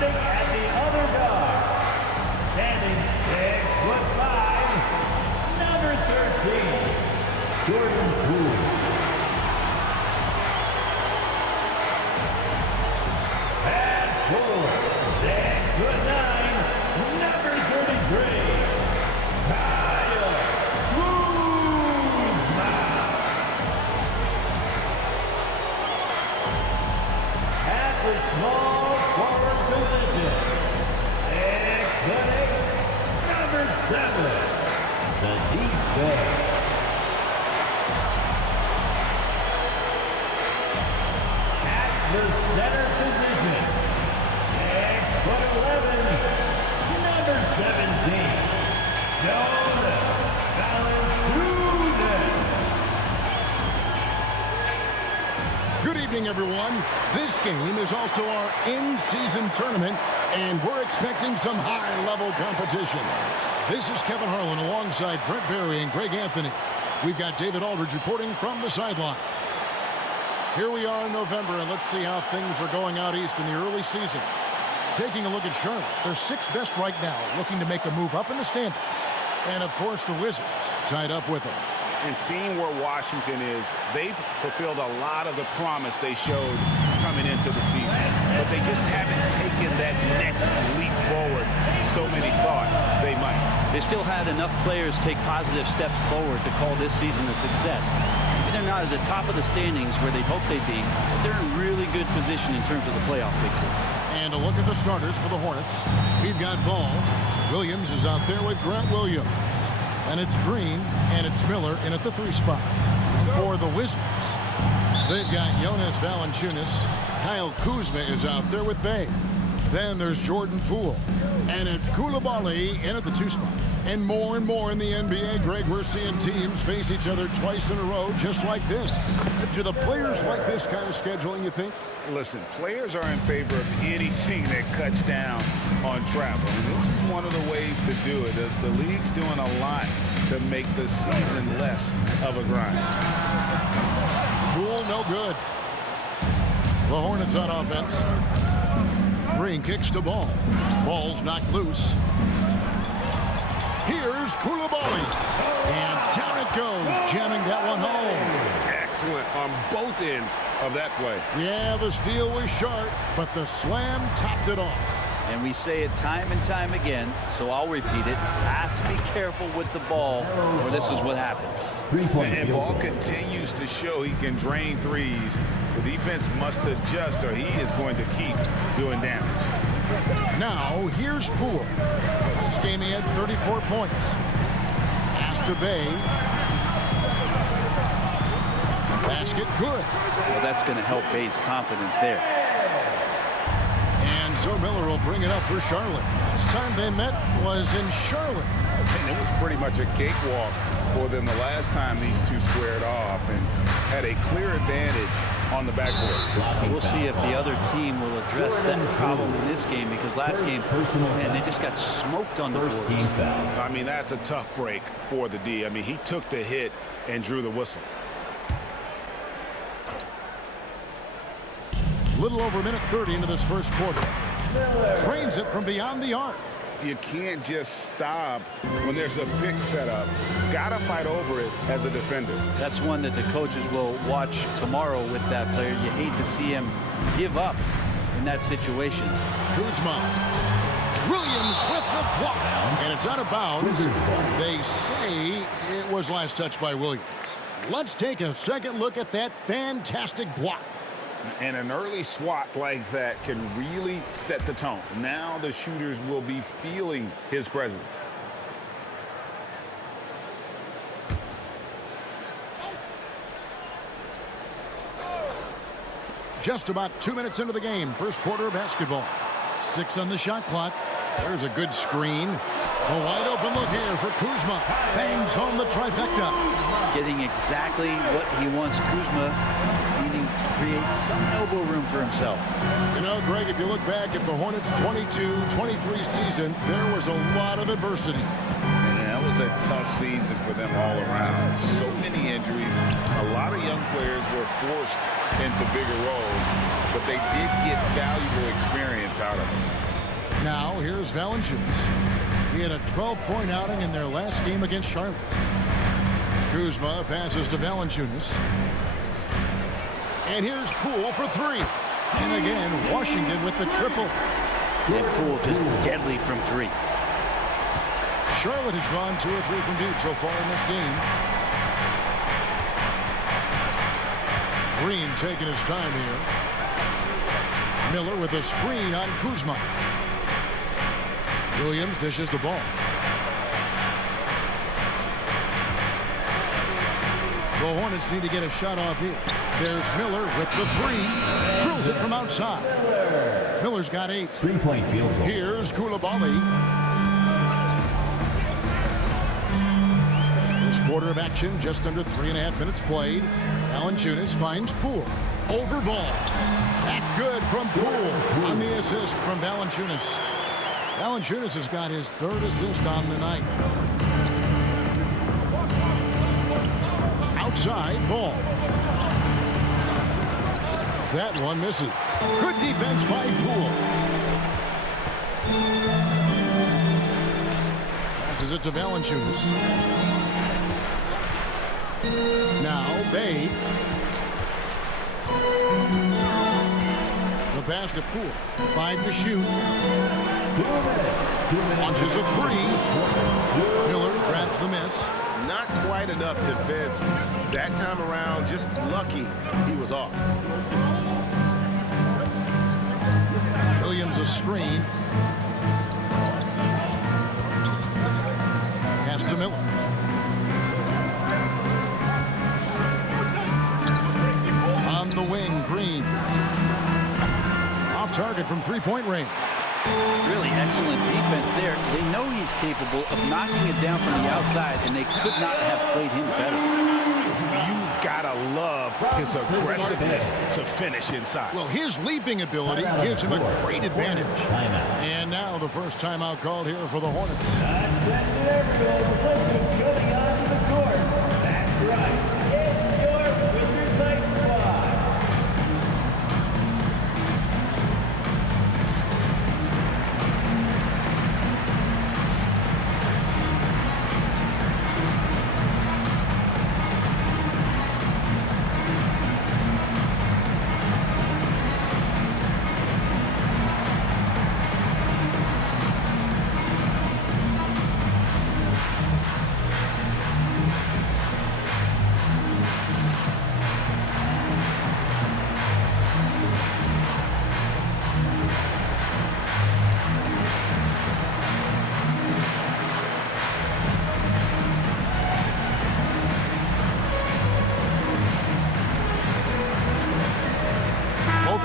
Starting at the other guard, standing 6'5", number 13, Jordan Poole. At 6'9", number 33, Kyle Kuzma. At the small forward position, 6'8", number 7, Sadiq Bey. At the center position, 6'11", number 17, Jonas Valanciunas. Good evening, everyone. This game is also our in-season tournament, and we're expecting some high-level competition. This is Kevin Harlan alongside Brent Barry and Greg Anthony. We've got David Aldridge reporting from the sideline. Here we are in November, and let's see how things are going out east in the early season. Taking a look at Charlotte, they're sixth best right now, looking to make a move up in the standings. And, of course, the Wizards tied up with them. And seeing where Washington is, they've fulfilled a lot of the promise they showed coming into the season. But they just haven't taken that next leap forward so many thought they might. They still had enough players take positive steps forward to call this season a success. Maybe they're not at the top of the standings where they'd hope they'd be, but they're in really good position in terms of the playoff picture. And a look at the starters for the Hornets. We've got Ball. Williams is out there with Grant Williams. And it's Green, and it's Miller in at the 3 spot. For the Wizards, they've got Jonas Valanciunas. Kyle Kuzma is out there with Bey. Then there's Jordan Poole. And it's Koulibaly in at the 2 spot. And more in the NBA, Greg, we're seeing teams face each other twice in a row just like this. Do the players like this kind of scheduling, you think? Listen, players are in favor of anything that cuts down on travel. And this is one of the ways to do it. The league's doing a lot to make the season less of a grind. Poole, no good. The Hornets on offense. Green kicks to Ball. Ball's knocked loose. Here's Koulibaly. And down it goes, jamming that one home. Excellent on both ends of that play. Yeah, the steal was sharp, but the slam topped it off. And we say it time and time again, so I'll repeat it. Have to be careful with the ball, or this is what happens. And Ball continues to show he can drain threes. The defense must adjust, or he is going to keep doing damage. Now, here's Poole. This game he had 34 points. Pass to Bey. Basket good. Well, that's going to help Bey's confidence there. And so Miller will bring it up for Charlotte. Last time they met was in Charlotte. And it was pretty much a cakewalk for them the last time these two squared off and had a clear advantage on the backboard. We'll see if the other team will address that problem in this game, because last game, man, they just got smoked on the boards. I mean, that's a tough break for the D. I mean, he took the hit and drew the whistle. Little over a minute 30 into this first quarter. Trains it from beyond the arc. You can't just stop when there's a pick set up. Gotta fight over it as a defender. That's one that the coaches will watch tomorrow with that player. You hate to see him give up in that situation. Kuzma. Williams with the block. And it's out of bounds. They say it was last touched by Williams. Let's take a second look at that fantastic block. And an early swat like that can really set the tone. Now the shooters will be feeling his presence. Just about 2 minutes into the game, first quarter of basketball. 6 on the shot clock. There's a good screen. A wide open look here for Kuzma. Bangs home the trifecta. Getting exactly what he wants. Kuzma needing to create some elbow room for himself. You know, Greg, if you look back at the Hornets' 22-23 season, there was a lot of adversity. And that was a tough season for them all around. So many injuries. A lot of young players were forced into bigger roles, but they did get valuable experience out of it. Now here's Valanciunas. He had a 12-point outing in their last game against Charlotte. Kuzma passes to Valanciunas. And here's Poole for three. And again, Washington with the triple. And Poole just deadly from three. Charlotte has gone 2 or 3 from deep so far in this game. Green taking his time here. Miller with a screen on Kuzma. Williams dishes the ball. The Hornets need to get a shot off here. There's Miller with the three. Drills it from outside. Miller's got 8. 3-point field goal. Here's Koulibaly. First quarter of action, just under 3.5 minutes played. Valanciunas finds Poole. Over ball. That's good from Poole on the assist from Valanciunas. Valanciunas has got his 3rd assist on the night. Outside ball. That one misses. Good defense by Poole. Passes it to Valanciunas. Now Bay. The pass to Poole. 5 to shoot. Launches a 3. Miller grabs the miss. Not quite enough defense. That time around, just lucky he was off. Williams a screen. Pass to Miller. On the wing, Green. Off target from 3-point range. Really excellent defense there. They know he's capable of knocking it down from the outside, and they could not have played him better. You gotta love his aggressiveness to finish inside. Well, his leaping ability gives him a great advantage. Timeout. And now the first timeout called here for the Hornets. Attention everyone, the Lakers coming onto the court. That's right, it's your Wizards Light Squad.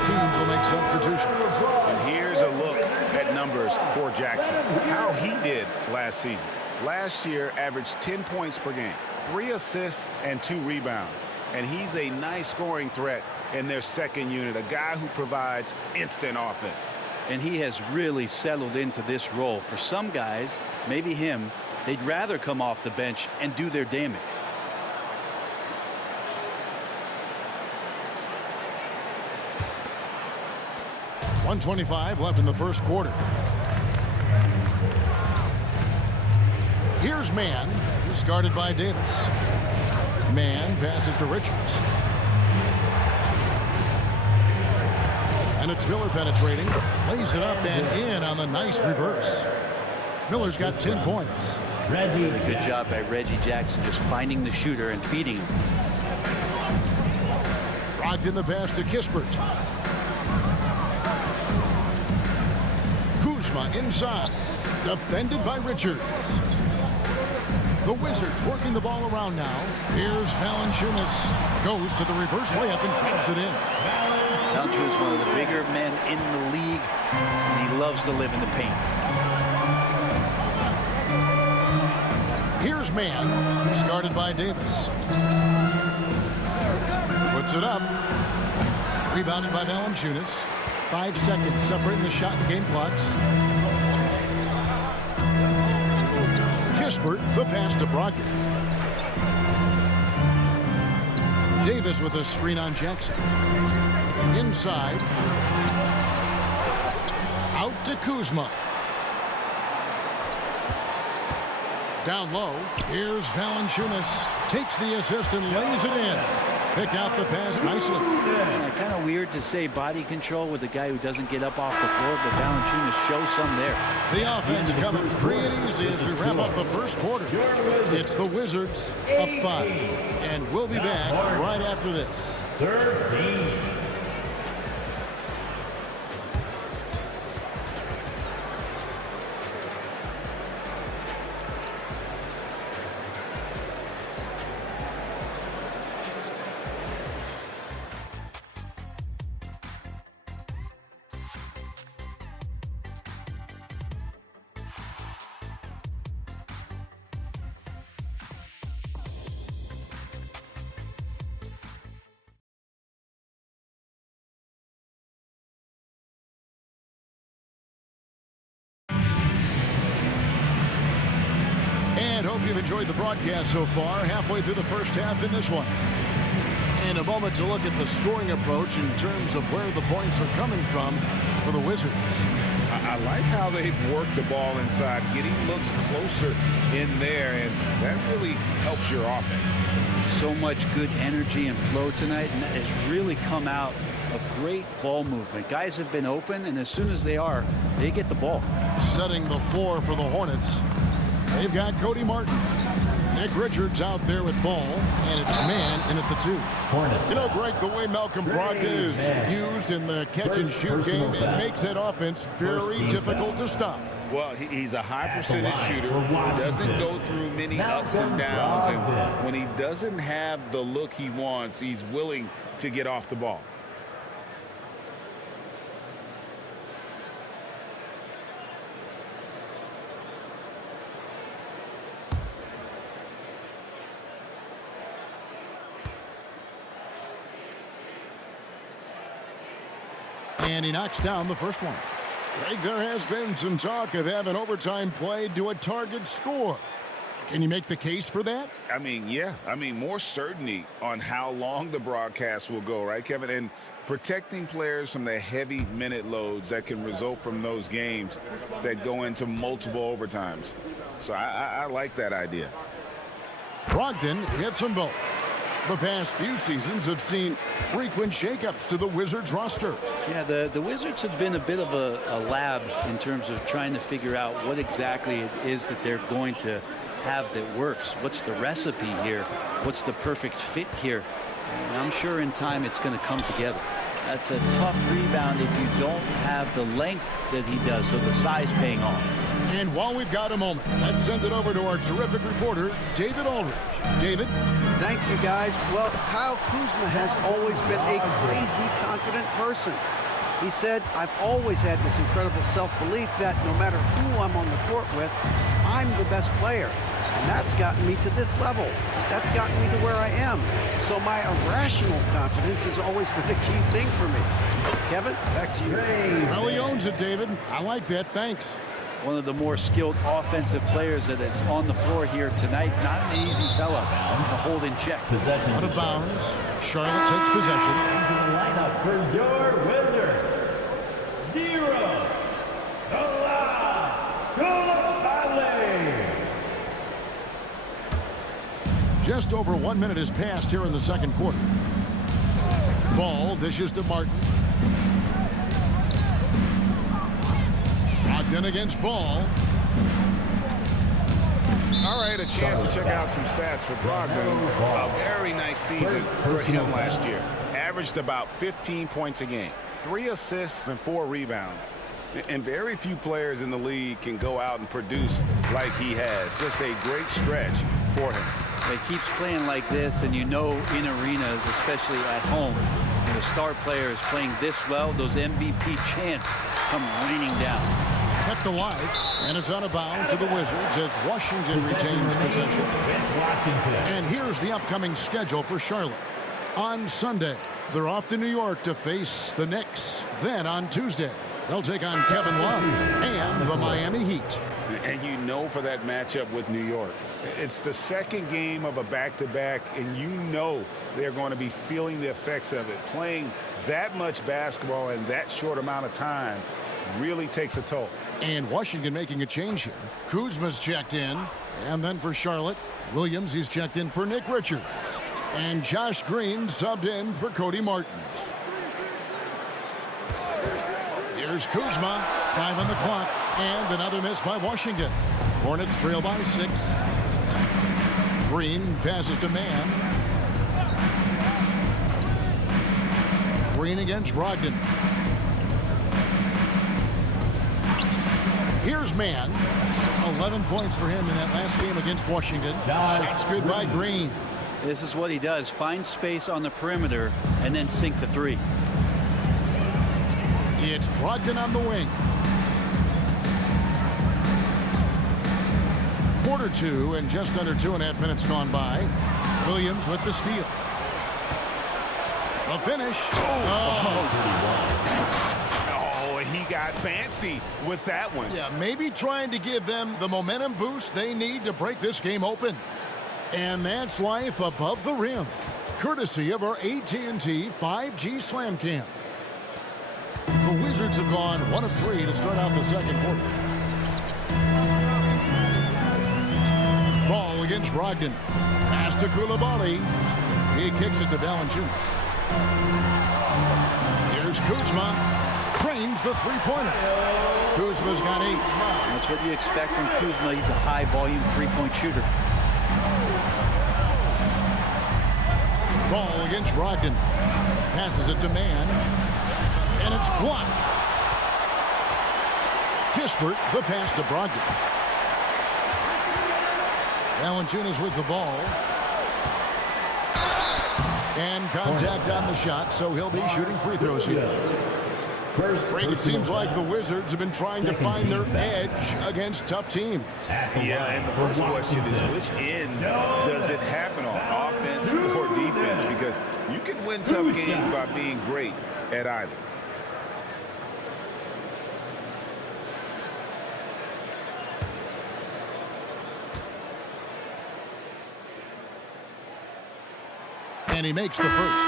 Teams will make substitutions. And here's a look at numbers for Jackson. How he did last season. Last year averaged 10 points per game, 3 assists and 2 rebounds. And he's a nice scoring threat in their second unit, a guy who provides instant offense. And he has really settled into this role. For some guys, maybe him, they'd rather come off the bench and do their damage. .125 left in the first quarter. Here's Mann. He's guarded by Davis. Mann passes to Richards. And it's Miller penetrating. Lays it up and in on the nice reverse. Miller's got 10 points. Reggie. Good job by Reggie Jackson just finding the shooter and feeding him. Brogdon the pass to Kispert. Kuzma inside. Defended by Richards. The Wizards working the ball around now. Here's Valanciunas. Goes to the reverse layup and drops it in. Valanciunas is one of the bigger men in the league, and he loves to live in the paint. Here's Mann. He's guarded by Davis. Puts it up. Rebounded by Valanciunas. 5 seconds separating the shot and game clocks. Kispert, the pass to Brogdon. Davis with a screen on Jackson. Inside. Out to Kuzma. Down low, here's Valanciunas. Takes the assist and lays it in. Picked out the pass nicely. Yeah, kind of weird to say body control with a guy who doesn't get up off the floor, but Valanciunas shows some there. The offense coming free and easy as we wrap up the first quarter. It's the Wizards up 5. And we'll be back right after this. 13. And hope you've enjoyed the broadcast so far. Halfway through the first half in this one. And a moment to look at the scoring approach in terms of where the points are coming from for the Wizards. I like how they've worked the ball inside, getting looks closer in there, and that really helps your offense. So much good energy and flow tonight, and that has really come out of great ball movement. Guys have been open, and as soon as they are, they get the ball. Setting the floor for the Hornets. They've got Cody Martin. Nick Richards out there with ball, and it's man in at the 2. Hornets. You know, Greg, the way Malcolm Brogdon is used in the catch-and-shoot game, it makes that offense very difficult to stop. Well, he's a high percentage shooter, doesn't go through many ups and downs, and when he doesn't have the look he wants, he's willing to get off the ball. And he knocks down the first one. Greg, there has been some talk of having overtime played to a target score. Can you make the case for that? I mean, yeah. I mean, more certainty on how long the broadcast will go, right, Kevin? And protecting players from the heavy minute loads that can result from those games that go into multiple overtimes. So I like that idea. Brogdon hits them both. The past few seasons have seen frequent shakeups to the Wizards roster. Yeah, the Wizards have been a bit of a lab in terms of trying to figure out what exactly it is that they're going to have that works. What's the recipe here? What's the perfect fit here? And I'm sure in time it's going to come together. That's a tough rebound if you don't have the length that he does, so the size paying off. And while we've got a moment, let's send it over to our terrific reporter, David Aldridge. David? Thank you, guys. Well, Kyle Kuzma has always been a crazy confident person. He said, I've always had this incredible self-belief that no matter who I'm on the court with, I'm the best player. And that's gotten me to this level. That's gotten me to where I am. So my irrational confidence has always been a key thing for me. Kevin, back to you. Well, he owns it, David. I like that. Thanks. One of the more skilled offensive players that is on the floor here tonight. Not an easy fella to hold in check. Possession. Out of bounds. Charlotte takes possession. Into the lineup for your Wizards. 0. Just over 1 minute has passed here in the second quarter. Ball dishes to Martin. Brogdon against Ball. All right, a chance to check out some stats for Brogdon. A very nice season for him last year. Averaged about 15 points a game, 3 assists and 4 rebounds. And very few players in the league can go out and produce like he has. Just a great stretch for him. He keeps playing like this, and you know in arenas, especially at home, when a star player is playing this well, those MVP chants come raining down. Kept alive, and it's out of bounds to the Wizards as Washington retains possession. And here's the upcoming schedule for Charlotte. On Sunday, they're off to New York to face the Knicks. Then on Tuesday, they'll take on Kevin Love and the Miami Heat. And you know for that matchup with New York, it's the second game of a back-to-back, and you know they're going to be feeling the effects of it. Playing that much basketball in that short amount of time really takes a toll. And Washington making a change here. Kuzma's checked in. And then for Charlotte, Williams, he's checked in for Nick Richards. And Josh Green subbed in for Cody Martin. Here's Kuzma, 5 on the clock, and another miss by Washington. Hornets trail by 6. Green passes to Mann. Green against Brogdon. Here's Mann. 11 points for him in that last game against Washington. Shots good by Green. This is what he does. Find space on the perimeter and then sink the three. It's Brogdon on the wing. Quarter 2 and just under 2.5 minutes gone by. Williams with the steal. The finish. Oh, he got fancy with that one. Yeah, maybe trying to give them the momentum boost they need to break this game open. And that's life above the rim, courtesy of our AT&T 5G Slam Cam. The Wizards have gone 1 of 3 to start out the second quarter. Ball against Brogdon. Pass to Coulibaly. He kicks it to Valanciunas. Here's Kuzma. Trains the three-pointer. Kuzma's got 8. That's what you expect from Kuzma. He's a high-volume three-point shooter. Ball against Brogdon. Passes it to Mann. And it's blocked. Kispert, the pass to Brogdon. Valanciunas with the ball. And contact on the shot, so he'll be shooting free throws here. It seems like the Wizards have been trying to find their edge against tough teams. Yeah, and the first question is, which end does it happen on, offense or defense? Because you can win tough games by being great at either. And he makes the first.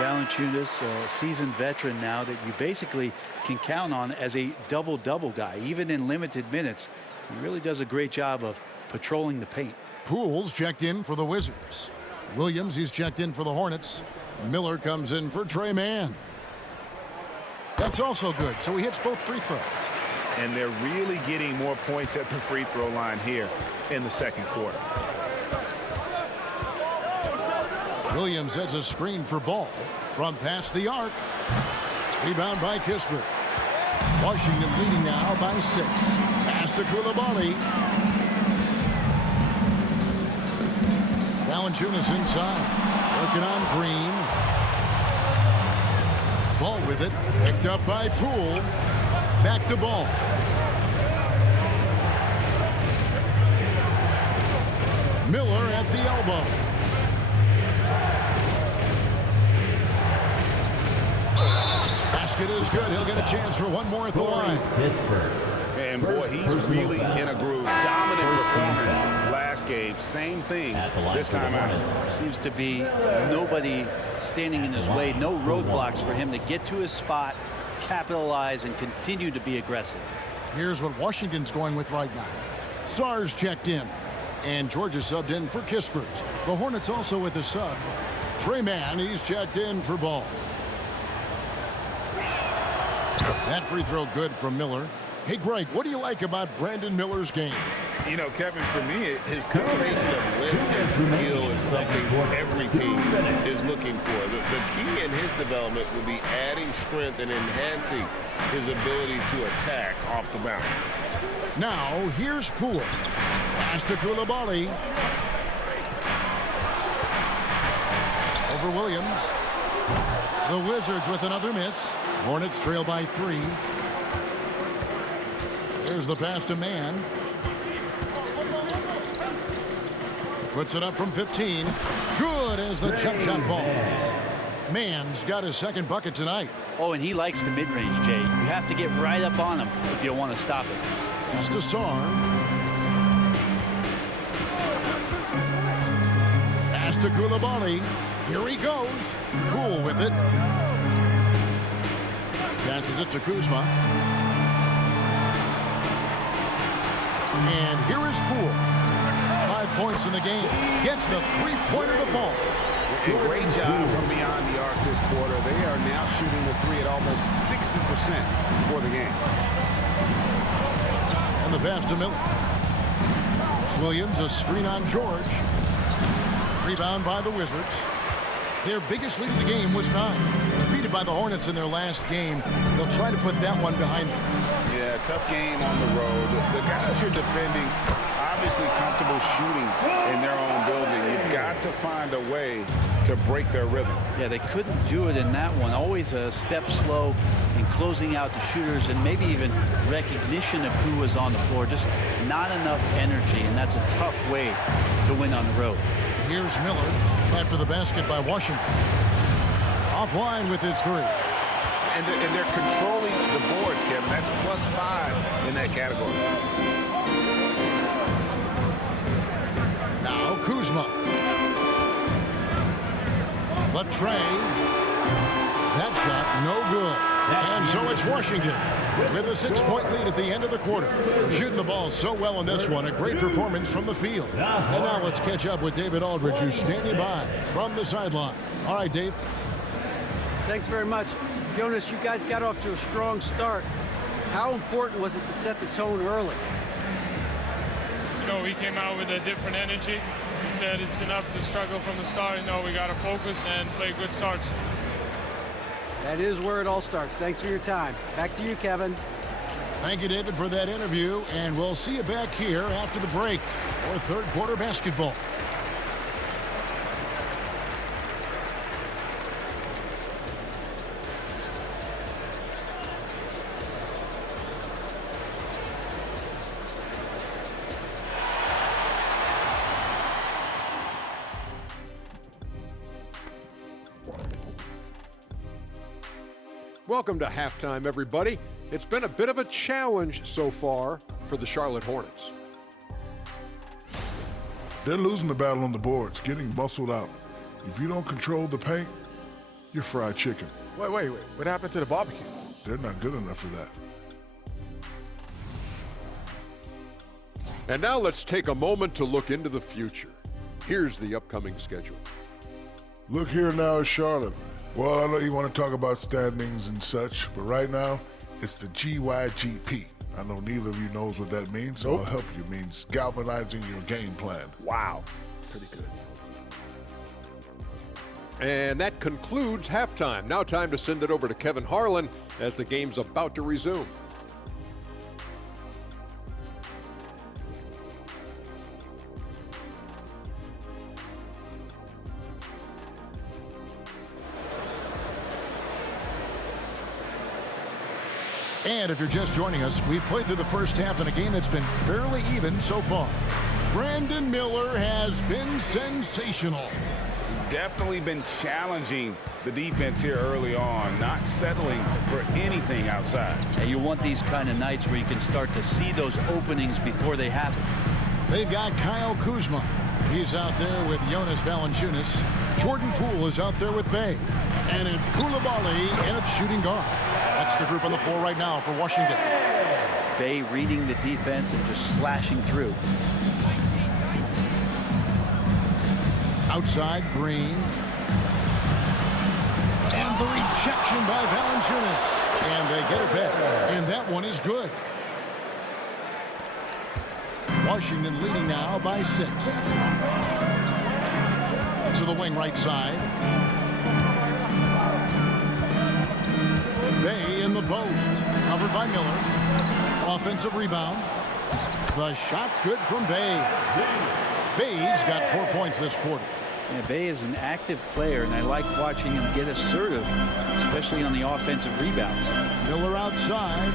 Valanciunas, a seasoned veteran now that you basically can count on as a double-double guy. Even in limited minutes, he really does a great job of patrolling the paint. Poole's checked in for the Wizards. Williams, he's checked in for the Hornets. Miller comes in for Trey Mann. That's also good, so he hits both free throws. And they're really getting more points at the free throw line here in the second quarter. Williams has a screen for Ball from past the arc. Rebound by Kispert. Washington leading now by 6. Pass to Coulibaly. Valanciunas inside. Working on Green. Ball with it. Picked up by Poole. Back to Ball. Miller at the elbow. Basket is good. He'll get a chance for one more at the line. And boy, he's really in a groove. Dominant performance last game. Same thing this time out. Seems to be nobody standing in his way. No roadblocks for him to get to his spot, capitalize, and continue to be aggressive. Here's what Washington's going with right now. Sarge checked in. And Georgia subbed in for Kispert. The Hornets also with a sub. Trey Mann, he's checked in for Ball. That free throw good from Miller. Hey, Greg, what do you like about Brandon Miller's game? You know, Kevin, for me, his combination of length and skill is something every team is looking for. The key in his development will be adding strength and enhancing his ability to attack off the bounce. Now, here's Poole. Pass to Coulibaly. Over Williams. The Wizards with another miss. Hornets trail by 3. There's the pass to Mann. Puts it up from 15. Good as the jump shot falls. Mann's got his second bucket tonight. Oh, and he likes the mid-range, Jay. You have to get right up on him if you don't want to stop it. Pass to Sarr. Pass to Coulibaly. Here he goes. Cool with it. Passes it to Kuzma. And here is Poole. 5 points in the game. Gets the three-pointer to fall. A great job from beyond the arc this quarter. They are now shooting the three at almost 60% for the game. And the pass to Miller. Williams, a screen on George. Rebound by the Wizards. Their biggest lead of the game was 9. Defeated by the Hornets in their last game. They'll try to put that one behind them. Yeah, tough game on the road. The guys you're defending, obviously comfortable shooting in their own building. You've got to find a way to break their rhythm. Yeah, they couldn't do it in that one. Always a step slow in closing out the shooters and maybe even recognition of who was on the floor. Just not enough energy, and that's a tough way to win on the road. Here's Miller after the basket by Washington. Offline with his three. And they're controlling the boards, Kevin. That's +5 in that category. Now Kuzma. The tray. That shot no good. And so it's Washington with a 6-point lead at the end of the quarter. Shooting the ball so well in this one. A great performance from the field. And now let's catch up with David Aldridge, who's standing by from the sideline. All right, Dave. Thanks very much. Jonas, you guys got off to a strong start. How important was it to set the tone early? You know, we came out with a different energy. We said it's enough to struggle from the start. You know, we got to focus and play good starts. That is where it all starts. Thanks for your time. Back to you, Kevin. Thank you, David, for that interview. And we'll see you back here after the break for third quarter basketball. Welcome to halftime, everybody. It's been a bit of a challenge so far for the Charlotte Hornets. They're losing the battle on the boards, getting muscled out. If you don't control the paint, you're fried chicken. Wait. What happened to the barbecue? They're not good enough for that. And now let's take a moment to look into the future. Here's the upcoming schedule. Look here now at Charlotte. Well, I know you want to talk about standings and such, but right now, it's the GYGP. I know neither of you knows what that means, so I'll help you. It means galvanizing your game plan. Wow, pretty good. And that concludes halftime. Now time to send it over to Kevin Harlan as the game's about to resume. And if you're just joining us, we've played through the first half in a game that's been fairly even so far. Brandon Miller has been sensational. Definitely been challenging the defense here early on, not settling for anything outside. And you want these kind of nights where you can start to see those openings before they happen. They've got Kyle Kuzma. He's out there with Jonas Valanciunas. Jordan Poole is out there with Bay. And it's Koulibaly at shooting guard. That's the group on the floor right now for Washington. Bay reading the defense and just slashing through. Outside, Green. And the rejection by Valanciunas. And they get it back. And that one is good. Washington leading now by 6. To the wing right side. Bay in the post. Covered by Miller. Offensive rebound. The shot's good from Bay. Bay's got 4 points this quarter. Yeah, Bay is an active player, and I like watching him get assertive, especially on the offensive rebounds. Miller outside.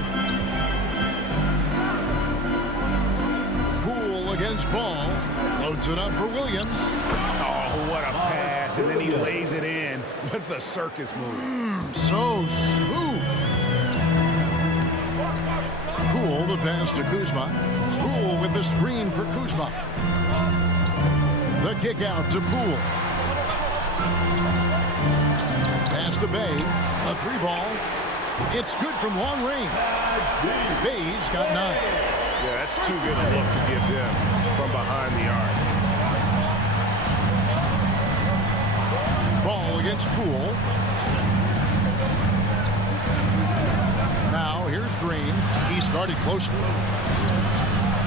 Poole against Ball. Floats it up for Williams. Oh, what a pass. And then he lays it in with the circus move. So smooth. Poole the pass to Kuzma. Poole with the screen for Kuzma. The kick out to Poole. Pass to Bay. A 3 ball. It's good from long range. Bay's got 9. Yeah, that's too good a look to give him from behind the arc. Ball against Poole. Now here's Green. He started closely.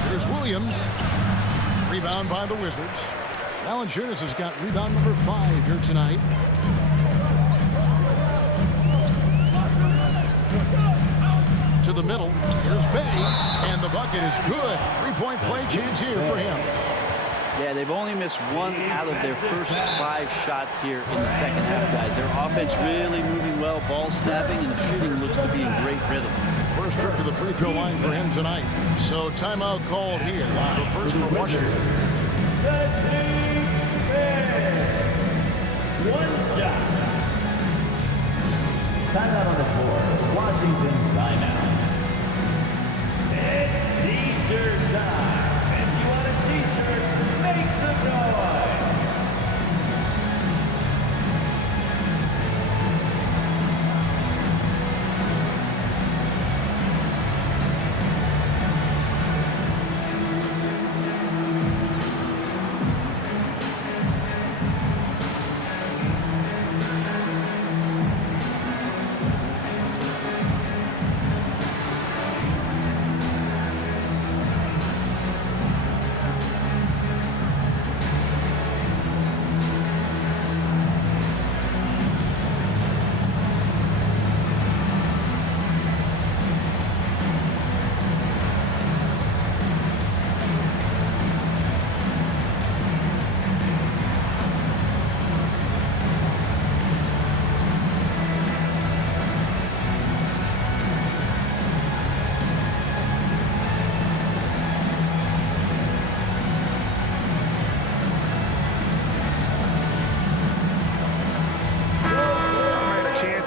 Here's Williams. Rebound by the Wizards. Valanciunas has got rebound number 5 here tonight. To the middle. Here's Bay. And the bucket is good. 3-point play chance here for him. Yeah, they've only missed 1 out of their first 5 shots here in the second half, guys. Their offense really moving well, ball snapping, and the shooting looks to be in great rhythm. First trip to the free throw line for him tonight. So timeout called here. The first for Washington. 1 shot. Timeout on the floor. Washington timeout. It's t-shirt time. If you want a t-shirt, make some noise.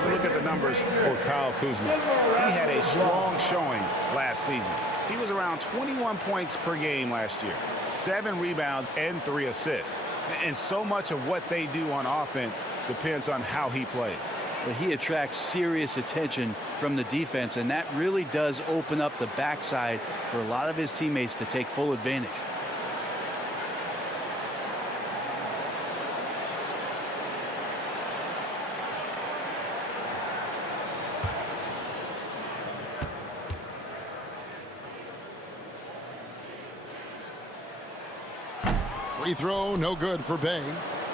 To look at the numbers for Kyle Kuzma. He had a strong showing last season. He was around 21 points per game last year, 7 rebounds and 3 assists. And so much of what they do on offense depends on how he plays. But he attracts serious attention from the defense, and that really does open up the backside for a lot of his teammates to take full advantage. Free throw, no good for Bay.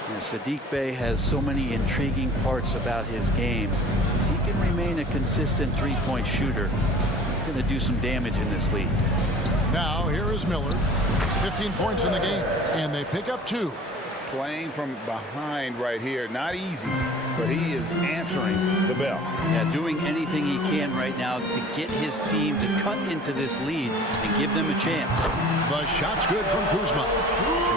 Yeah, Saddiq Bey has so many intriguing parts about his game. If he can remain a consistent three-point shooter, he's going to do some damage in this league. Now here is Miller. 15 points in the game, and they pick up 2. Playing from behind right here, not easy, but he is answering the bell. Yeah, doing anything he can right now to get his team to cut into this lead and give them a chance. The shot's good from Kuzma.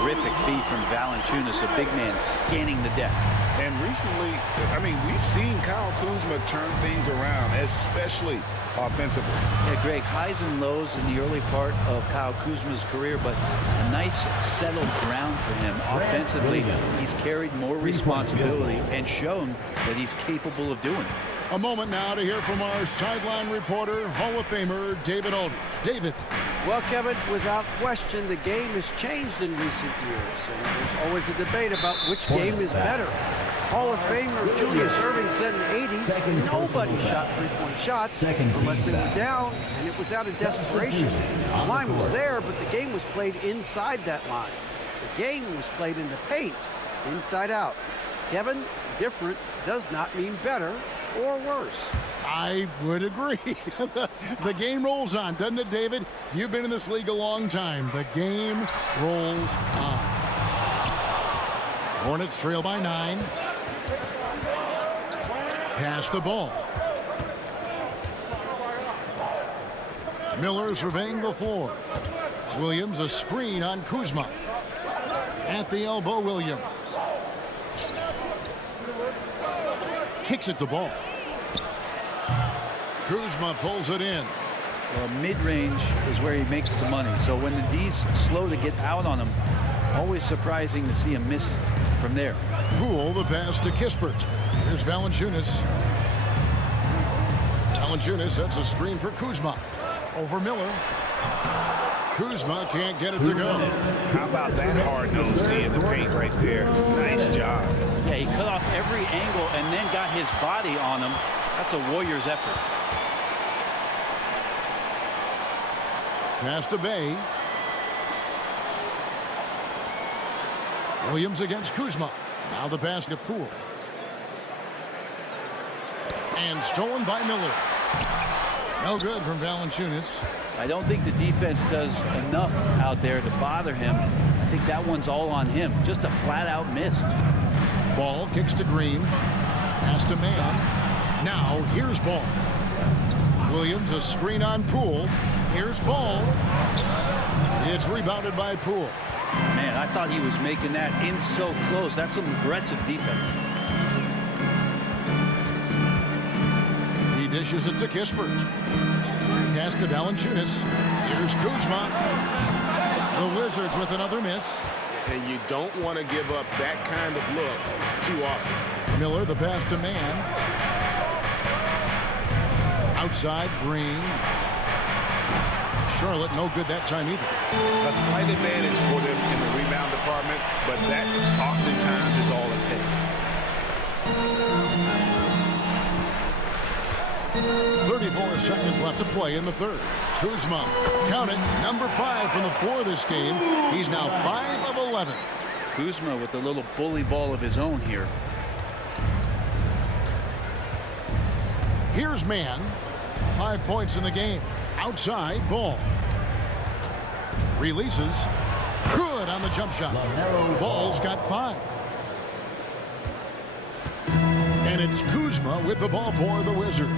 Terrific feed from Valanciunas, a big man scanning the deck. And recently, I mean, we've seen Kyle Kuzma turn things around, especially offensively. Yeah, Greg, highs and lows in the early part of Kyle Kuzma's career, but a nice settled ground for him. Offensively, he's carried more responsibility and shown that he's capable of doing it. A moment now to hear from our sideline reporter, Hall of Famer David Aldridge. David. Well, Kevin, without question, the game has changed in recent years, and there's always a debate about which game is better. Hall of Famer Julius Erving said in the 80s, nobody shot three-point shots unless they were down, and it was out of desperation. The line was there, but the game was played inside that line. The game was played in the paint, inside out. Kevin, different does not mean better or worse. I would agree. The game rolls on, doesn't it, David? You've been in this league a long time. The game rolls on. Hornets trail by 9. Pass the ball. Miller surveying the floor. Williams a screen on Kuzma. At the elbow, Williams. Kicks it to ball. Kuzma pulls it in. Well, mid-range is where he makes the money. So when the D's slow to get out on him, always surprising to see him miss from there. Poole the pass to Kispert. Here's Valanciunas. Valanciunas sets a screen for Kuzma. Over Miller. Kuzma can't get it to go. How about that hard-nosed D in the paint right there? Nice job. Yeah, he cut off every angle and then got his body on him. That's a Warriors effort. Pass to Bay. Williams against Kuzma. Now the pass to Poole. And stolen by Miller. No good from Valanciunas. I don't think the defense does enough out there to bother him. I think that one's all on him. Just a flat-out miss. Ball kicks to Green. Pass to Mann. Now here's Ball. Williams a screen on Poole. Here's Ball. It's rebounded by Poole. Man, I thought he was making that in so close. That's some aggressive defense. He dishes it to Kispert. Pass to Valanciunas. Here's Kuzma. The Wizards with another miss. And you don't want to give up that kind of look too often. Miller the pass to Mann. Outside Green. Charlotte no good that time either. A slight advantage for them in the rebound department, but that oftentimes is all it takes. 34 seconds left to play in the third. Kuzma, count it, number 5 from the floor this game. He's now 5 of 11. Kuzma with a little bully ball of his own here. Here's Mann. 5 points in the game. Outside, Ball. Releases. Good on the jump shot. Ball's got 5. And it's Kuzma with the ball for the Wizards.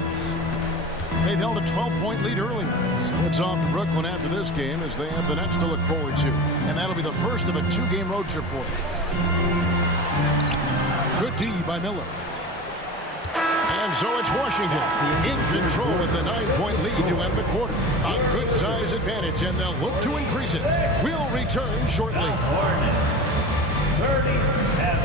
They've held a 12-point lead earlier. So it's off to Brooklyn after this game as they have the Nets to look forward to. And that'll be the first of a 2-game road trip for them. Good D by Miller. And so it's Washington in control with the 9-point lead to end the quarter. A good size advantage, and they'll look to increase it. We'll return shortly. Hornets, 37.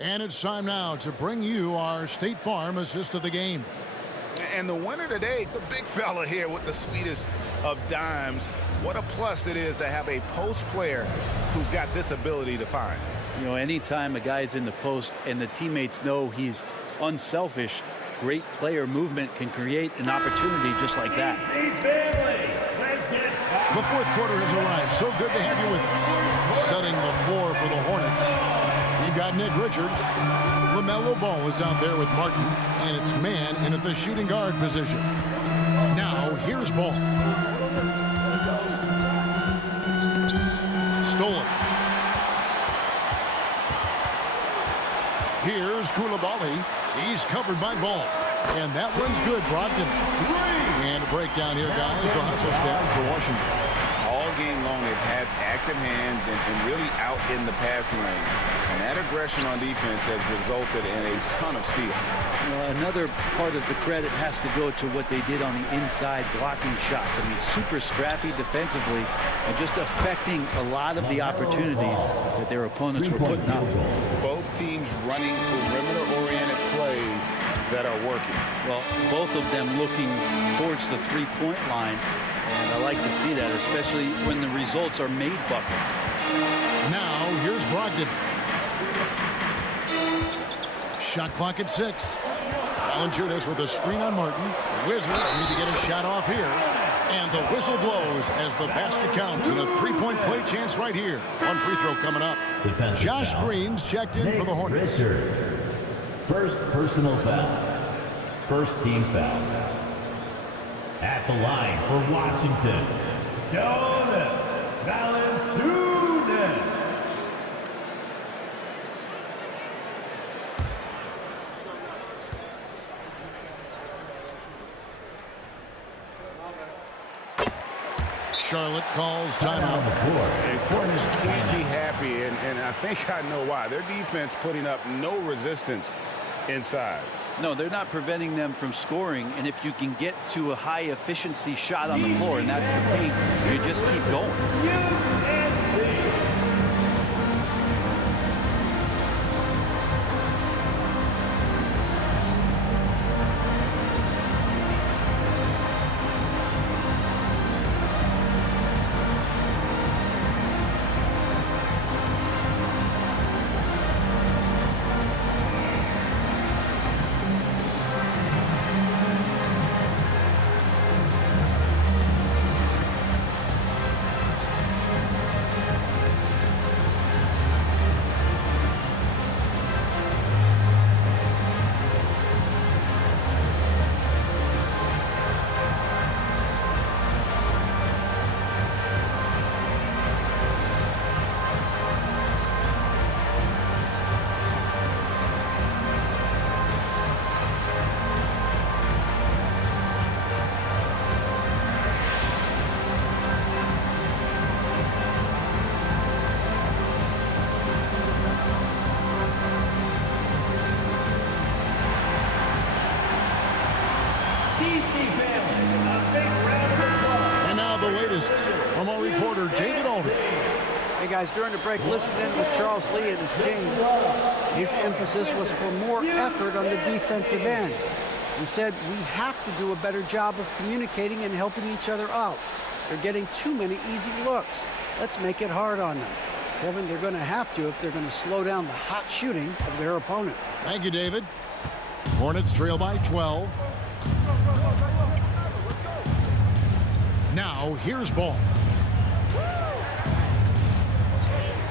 And it's time now to bring you our State Farm assist of the game. And the winner today, the big fella here with the sweetest of dimes. What a plus it is to have a post player who's got this ability to find. You know, anytime a guy's in the post and the teammates know he's unselfish, great player movement can create an opportunity just like that. The fourth quarter has arrived. So good to have you with us. Setting the floor for the Hornets. You've got Nick Richards. LaMelo Ball is out there with Martin, and it's Mann in at the shooting guard position. Now, here's Ball. Stolen. Here's Coulibaly. He's covered by Ball. And that one's good, Brogdon. And a breakdown here, guys. The hustle stands for Washington. All game long, they've had active hands and really out in the passing lanes. And that aggression on defense has resulted in a ton of steals. Another part of the credit has to go to what they did on the inside blocking shots. I mean, super scrappy defensively and just affecting a lot of the opportunities that their opponents were putting up. Both teams running perimeter-oriented plays that are working. Well, both of them looking towards the three-point line. And I like to see that, especially when the results are made buckets. Now, here's Brogdon. Shot clock at 6. Valanciunas with a screen on Martin. The Wizards need to get a shot off here. And the whistle blows as the basket counts and a three-point play chance right here. One free throw coming up. Defensive Josh foul. Green's checked in for the Hornets. Richards. First personal foul. First team foul. At the line for Washington, Jonas Valanciunas. Charlotte calls timeout. And Coach can't be happy, and I think I know why. Their defense putting up no resistance inside. No, they're not preventing them from scoring, and if you can get to a high efficiency shot on the floor, and that's the paint, you just keep going. And now the latest from our reporter, David Aldridge. Hey guys, during the break, listen in with Charles Lee and his team. His emphasis was for more effort on the defensive end. He said we have to do a better job of communicating and helping each other out. They're getting too many easy looks. Let's make it hard on them. Kevin, they're going to have to if they're going to slow down the hot shooting of their opponent. Thank you, David. Hornets trail by 12. Now, here's Ball.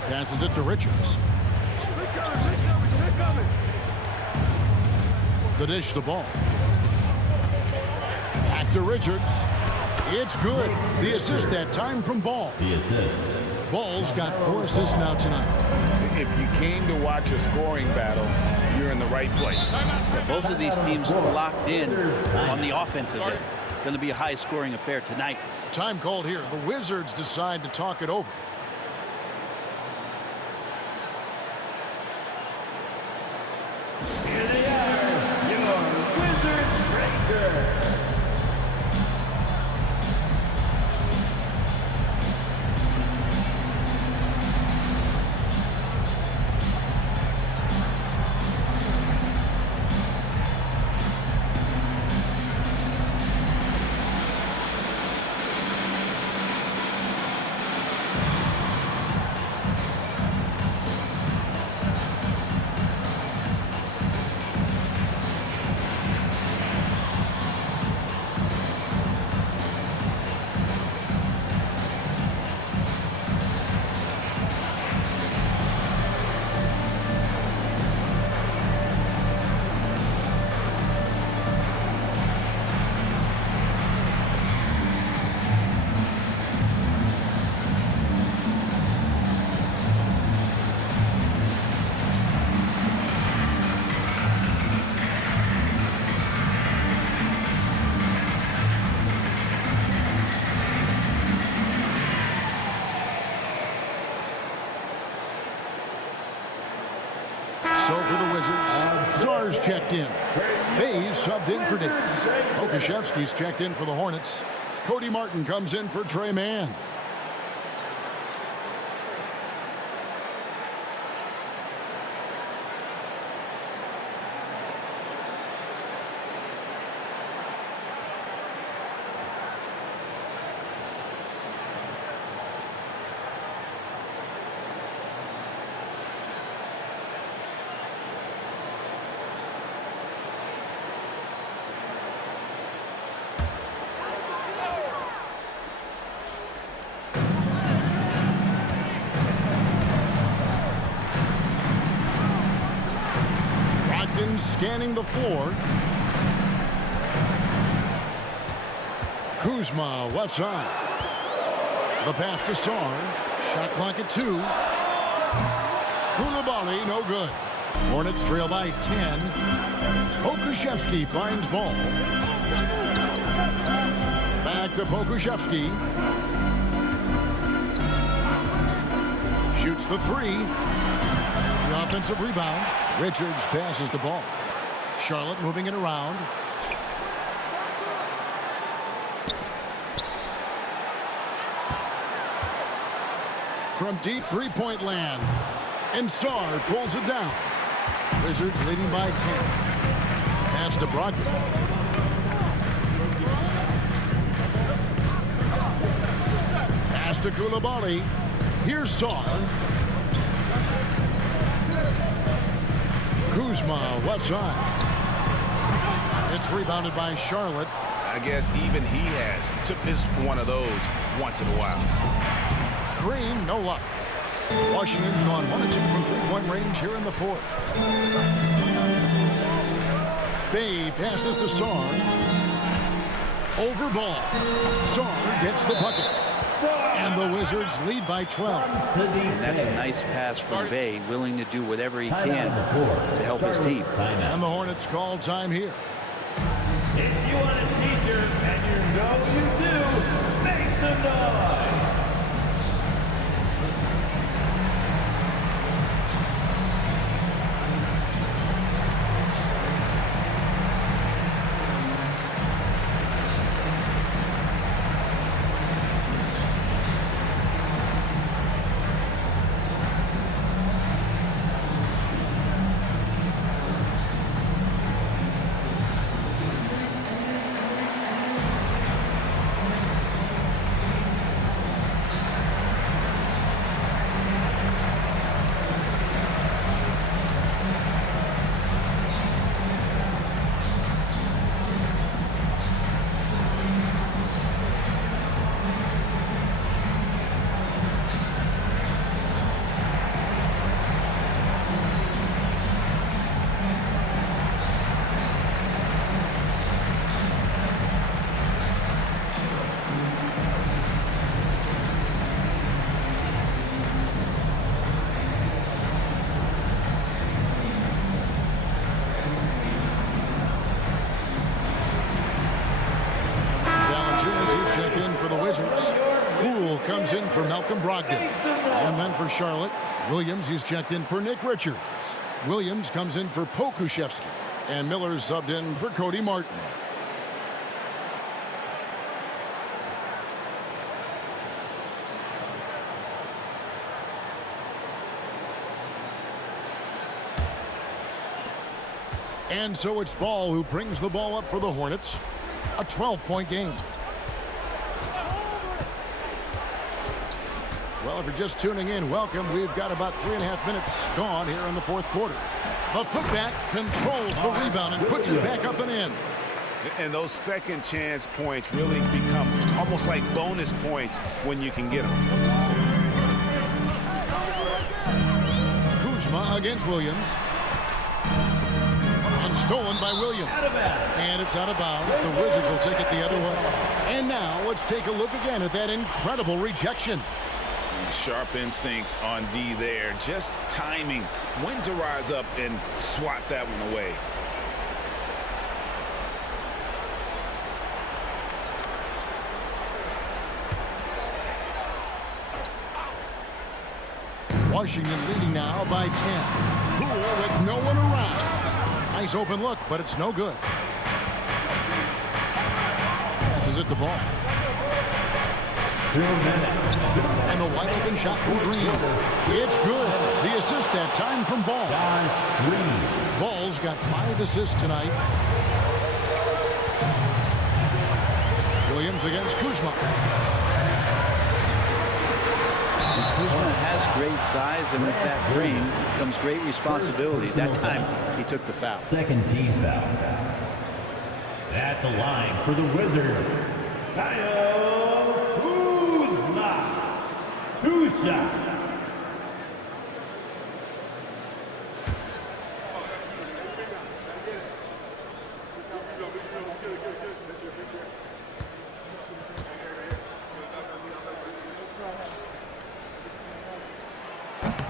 Passes it to Richards. The dish to Ball. Back to Richards. It's good. The assist that time from Ball. The assist. Ball's got 4 assists now tonight. If you came to watch a scoring battle, you're in the right place. Both of these teams locked in on the offensive end. Going to be a high-scoring affair tonight. Time called here. The Wizards decide to talk it over. Here they are, your Wizards Rangers. So for the Wizards, Czar's checked in. Bays subbed in for Davis. Okashevsky's checked in for the Hornets. Cody Martin comes in for Trey Mann. Scanning the floor. Kuzma, left side. The pass to Sarr. Shot clock at 2. Koulibaly, no good. Hornets trail by 10. Pokusevski finds Ball. Back to Pokusevski. hits the three. The offensive rebound. Richards passes the ball. Charlotte moving it around. From deep three-point land. And Sarr pulls it down. Wizards leading by 10. Pass to Brogdon. Pass to Koulibaly. Here's Sarr. Kuzma, left side. It's rebounded by Charlotte. I guess even he has to miss one of those once in a while. Green, no luck. Washington's gone 1 of 2 from three-point range here in the fourth. Bay passes to Sarr. Over ball. Sarr gets the bucket. And the Wizards lead by 12. And that's a nice pass from Bay, willing to do whatever he can to help his team. And the Hornets call time here. If you want a t-shirt and you know you do, make some noise. Comes in for Malcolm Brogdon. And then for Charlotte, Williams, he's checked in for Nick Richards. Williams comes in for Pokuševski. And Miller's subbed in for Cody Martin. And so it's Ball who brings the ball up for the Hornets. A 12-point game. Well, if you're just tuning in, welcome. We've got about 3.5 minutes gone here in the fourth quarter. The putback controls the rebound and puts it back up and in. And those second chance points really become almost like bonus points when you can get them. Kuzma against Williams. And stolen by Williams. And it's out of bounds. The Wizards will take it the other way. And now let's take a look again at that incredible rejection. Sharp instincts on D there. Just timing when to rise up and swat that one away. Washington leading now by 10. Poole with no one around. Nice open look, but it's no good. Passes it the ball. And the wide open shot from Green. It's good. The assist that time from Ball. Ball's got 5 assists tonight. Williams against Kuzma. Kuzma has great size, and with that frame comes great responsibility. That time he took the foul. Second team foul. At the line for the Wizards, Kyle Kuzma. 2 shots.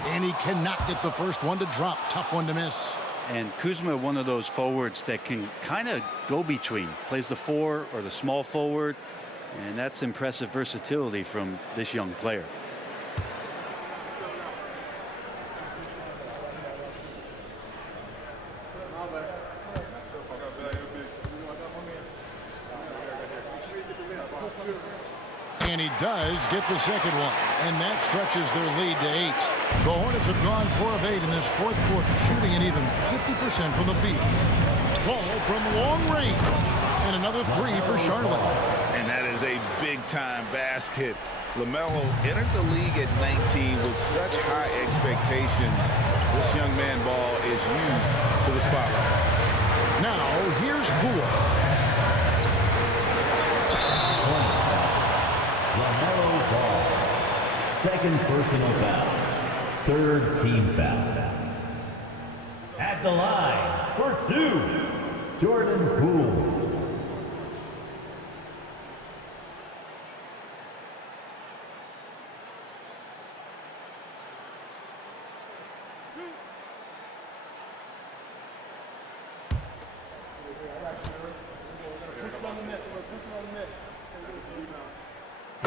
And he cannot get the first one to drop. Tough one to miss. And Kuzma, one of those forwards that can kind of go between. Plays the 4 or the small forward. And that's impressive versatility from this young player. does get the second one, and that stretches their lead to 8. The Hornets have gone 4 of 8 in this fourth quarter, shooting an even 50% from the field. Ball from long range, and another 3 for Charlotte. And that is a big-time basket. LaMelo entered the league at 19 with such high expectations. This young man ball is used to the spotlight. Now, here's Poole. LaMelo Ball. Second personal foul. Third team foul. At the line for 2, Jordan Poole.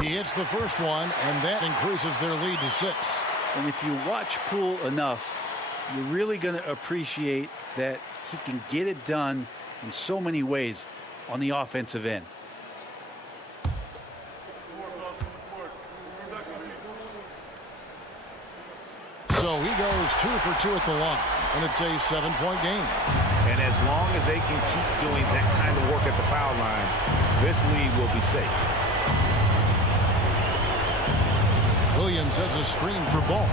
He hits the first one, and that increases their lead to 6. And if you watch Poole enough, you're really going to appreciate that he can get it done in so many ways on the offensive end. So he goes 2 for 2 at the line, and it's a 7-point game. And as long as they can keep doing that kind of work at the foul line, this lead will be safe. Williams sets a screen for Ball.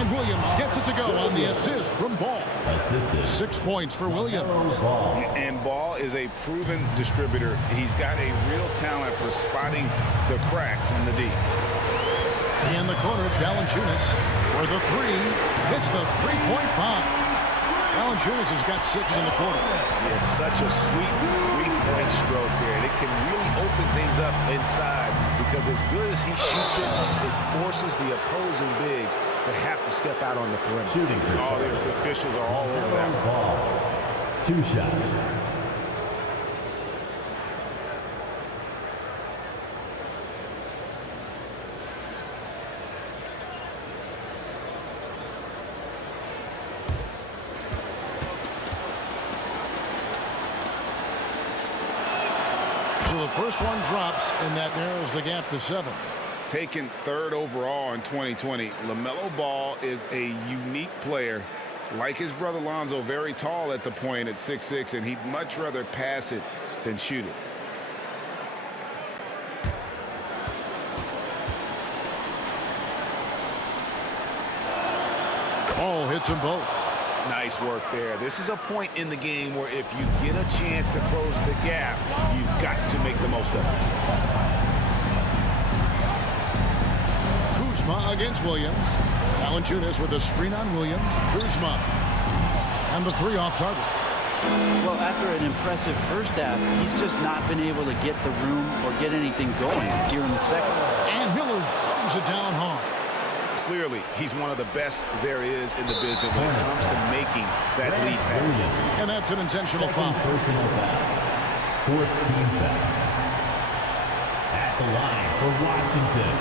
And Williams gets it to go on the assist from Ball. Assisted. 6 points for Williams. And Ball is a proven distributor. He's got a real talent for spotting the cracks in the D. In the corner, it's Valanciunas for the 3. Hits the three-point bomb. Valanciunas has got 6 in the quarter. Yeah, such a sweet three-point stroke there. And it can really open things up inside because as good as he shoots it, it forces the opposing bigs to have to step out on the perimeter. Shooting for all the officials are all over that. Ball. 2 shots. So the first one drops, and that narrows the gap to 7. Taken 3rd overall in 2020, LaMelo Ball is a unique player. Like his brother Lonzo, very tall at the point at 6'6", and he'd much rather pass it than shoot it. Ball hits them both. Nice work there. This is a point in the game where if you get a chance to close the gap, you've got to make the most of it. Kuzma against Williams. Valanciunas with a screen on Williams. Kuzma. And the 3 off target. Well, after an impressive first half, he's just not been able to get the room or get anything going here in the second. And Miller throws it down hard. Clearly, he's one of the best there is in the business when it comes to making that lead pass. And that's an intentional foul. Personal foul. 4th team foul. At the line for Washington,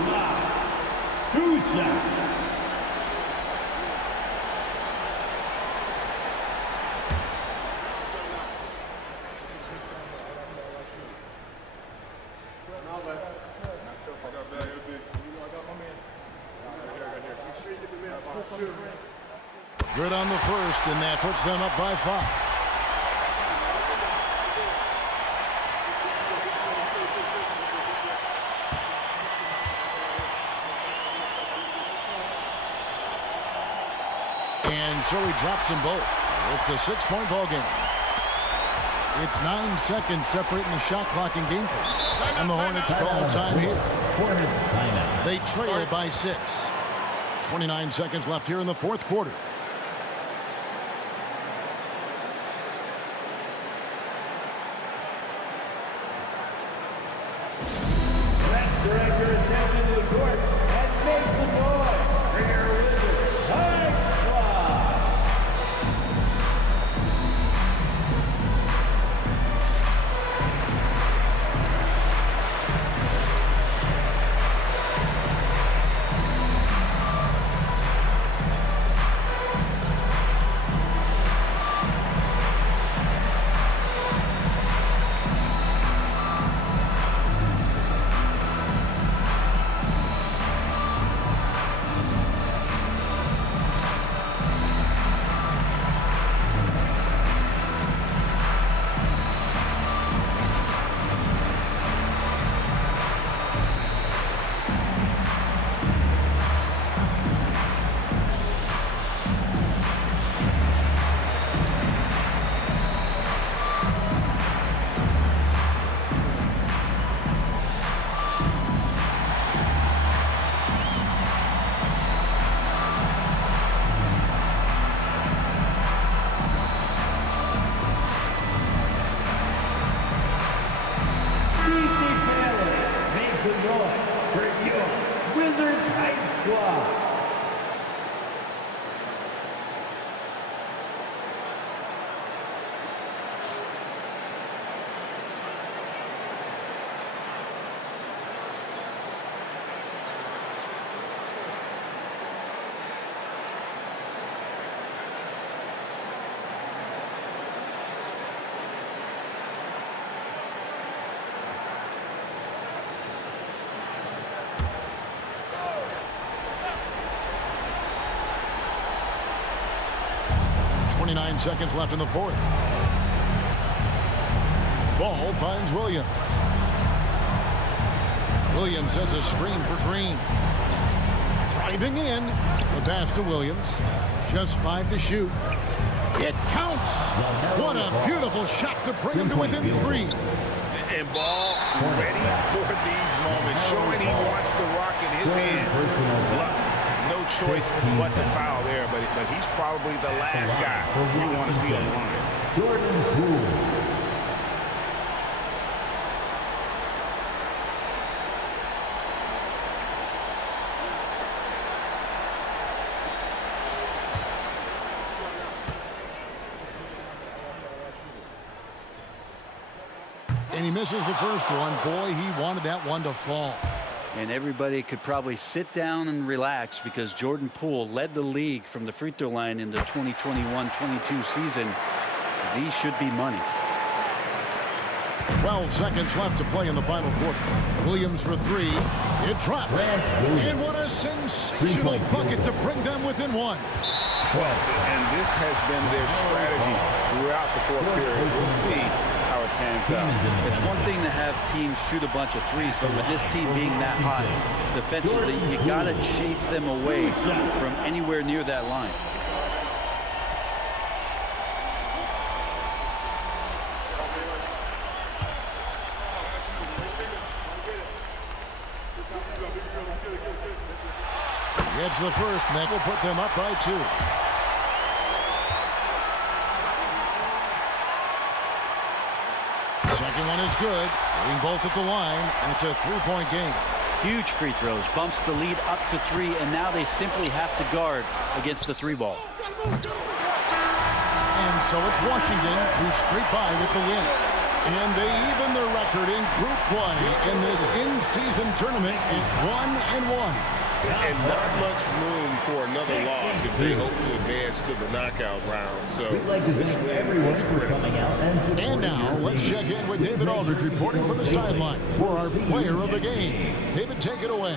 Kuzma. 2 shots. Good on the first, and that puts them up by 5. And so he drops them both. It's a 6-point ball game. It's 9 seconds separating the shot clock and game clock. And the Hornets call time here. Hornets timeout. They trail by 6. 29 seconds left here in the fourth quarter. Let's direct your attention to the court and make some noise for your Wizards High Squad. squad. Seconds left in the fourth. Ball finds Williams. Williams sends a screen for Green. Driving in. The pass to Williams. Just 5 to shoot. It counts. What a beautiful shot to bring him to within 3. And Ball ready for these moments, showing he wants the rock in his hands. No choice but to foul there, but he's probably the last guy you want to see on the line. Jordan Poole. And he misses the first one. Boy, he wanted that one to fall. And everybody could probably sit down and relax because Jordan Poole led the league from the free throw line in the 2021-22 season. These should be money. 12 seconds left to play in the final quarter. Williams for 3. It drops. And what a sensational bucket to bring them within 1. And this has been their strategy throughout the fourth period. We'll see how it pans out. It's one thing to have teams shoot a bunch of threes, but with this team being that hot defensively, you got to chase them away from anywhere near that line. Gets the first, and that will put them up by 2. Second one is good. Getting both at the line, and it's a 3-point game. Huge free throws, bumps the lead up to 3, and now they simply have to guard against the 3 ball. And so it's Washington who scrape by with the win. And they even their record in group play in this in-season tournament at 1-1. And not much room for another loss if they hope to advance to the knockout round. So this win was critical. And now let's check in with David Aldridge reporting from the sideline for our player of the game. David, take it away.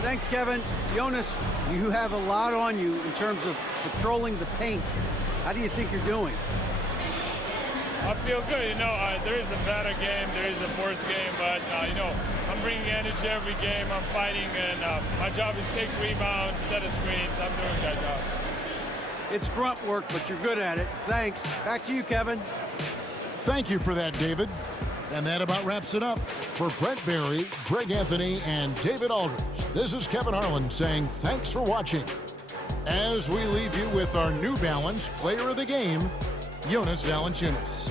Thanks, Kevin. Jonas, you have a lot on you in terms of patrolling the paint. How do you think you're doing? I feel good. There is a better game, there is a worse game, but, I'm bringing energy every game. I'm fighting, and my job is to take rebounds, set a screens. I'm doing that job. It's grunt work, but you're good at it. Thanks. Back to you, Kevin. Thank you for that, David. And that about wraps it up. For Brent Barry, Greg Anthony, and David Aldridge, this is Kevin Harlan saying thanks for watching. As we leave you with our New Balance Player of the Game, Jonas Valanciunas.